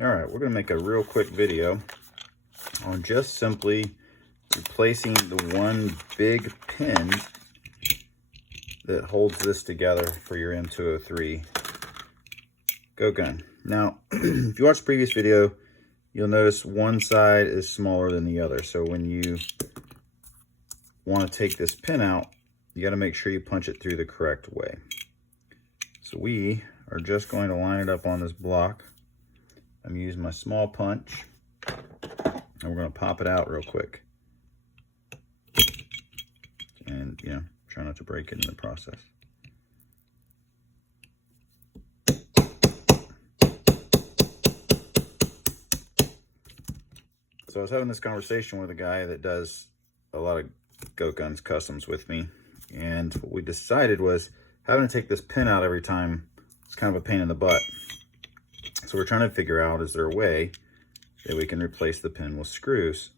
All right, we're gonna make a real quick video on just simply replacing the one big pin that holds this together for your M203 Goat Gun. Now, if you watch the previous video, you'll notice one side is smaller than the other. So when you want to take this pin out, you got to make sure you punch it through the correct way. So we are just going to line it up on this block. I'm using my small punch, and we're going to pop it out real quick. And, you know, try not to break it in the process. So I was having this conversation with a guy that does a lot of Goat Guns customs with me. And what we decided was having to take this pin out every time is kind of a pain in the butt. So we're trying to figure out, is there a way that we can replace the pin with screws?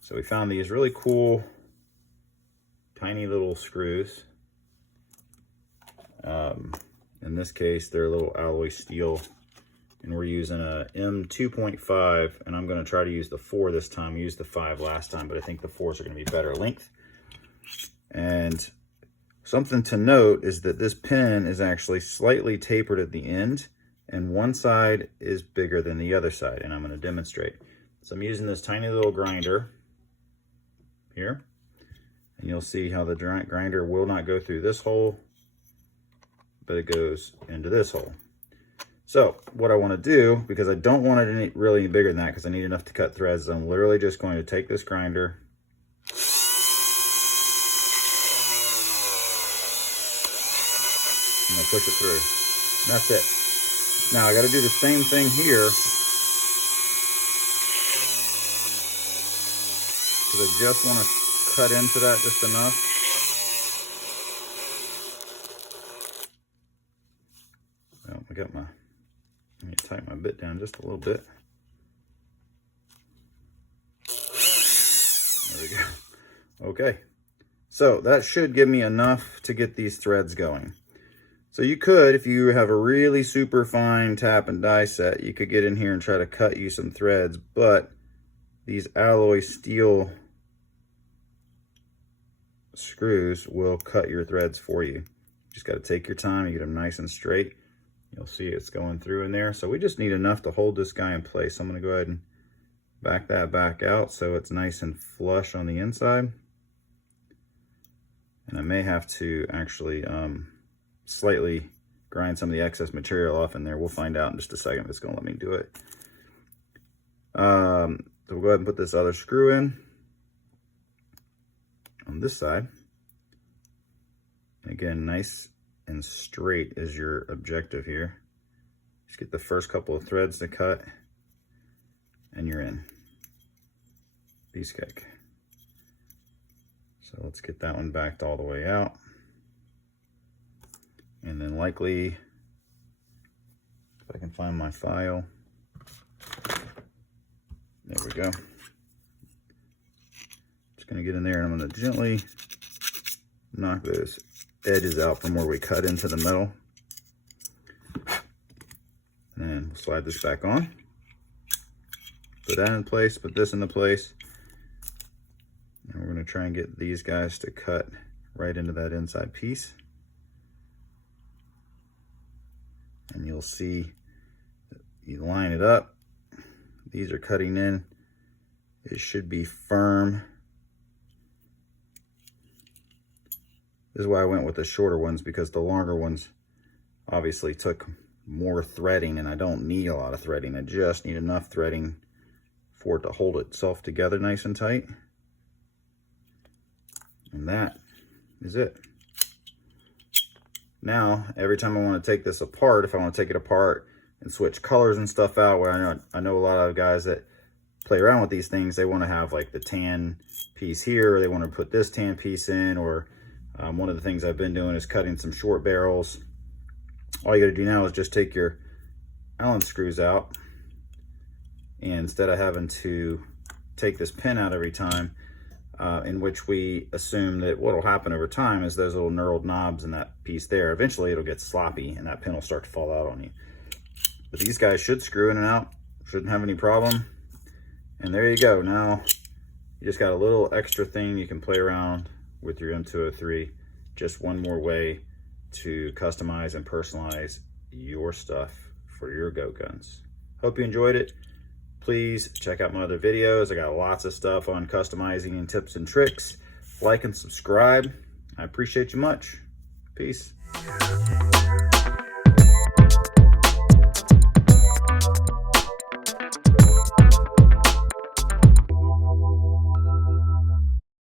So we found these really cool, tiny little screws. In this case, they're a little alloy steel. And we're using a M2.5, and I'm going to try to use the 4 this time. We used the 5 last time, but I think the 4s are going to be better length. And something to note is that this pin is actually slightly tapered at the end, and one side is bigger than the other side, and I'm going to demonstrate. So I'm using this tiny little grinder here, and you'll see how the grinder will not go through this hole, but it goes into this hole. So what I want to do, because I don't want it really any bigger than that, because I need enough to cut threads, I'm literally just going to take this grinder and I'll push it through. And that's it. Now I got to do the same thing here, because I just want to cut into that just enough. Well, I got my... Let me tighten my bit down just a little bit. There we go. Okay, so that should give me enough to get these threads going. So you could, if you have a really super fine tap and die set, you could get in here and try to cut you some threads, but these alloy steel screws will cut your threads for you. You just got to take your time and get them nice and straight. You'll see it's going through in there. So we just need enough to hold this guy in place. I'm going to go ahead and back that back out so it's nice and flush on the inside. And I may have to actually slightly grind some of the excess material off in there. We'll find out in just a second if it's going to let me do it. So we'll go ahead and put this other screw in on this side. And again, nice and straight is your objective here. Just get the first couple of threads to cut and you're in. Piece cake. So let's get that one backed all the way out. And then likely, if I can find my file, there we go. Just gonna get in there and I'm gonna gently knock those edges out from where we cut into the metal. And we'll slide this back on. Put that in place, put this into place. And we're going to try and get these guys to cut right into that inside piece. And you'll see, you line it up. These are cutting in. It should be firm. This is why I went with the shorter ones, because the longer ones obviously took more threading, and I don't need a lot of threading. I just need enough threading for it to hold itself together nice and tight. And that is it. Now, every time I want to take this apart, if I want to take it apart and switch colors and stuff out, where I know a lot of guys that play around with these things, they want to have like the tan piece here, or they want to put this tan piece in, or one of the things I've been doing is cutting some short barrels. All you got to do now is just take your Allen screws out, and instead of having to take this pin out every time, in which we assume that what will happen over time is those little knurled knobs in that piece there, eventually it'll get sloppy and that pin will start to fall out on you. But these guys should screw in and out shouldn't have any problem. And there you go. Now you just got a little extra thing you can play around with your M203. Just one more way to customize and personalize your stuff for your goat guns. Hope you enjoyed it. Please check out my other videos. I got lots of stuff on customizing and tips and tricks. Like and subscribe. I appreciate you much. Peace.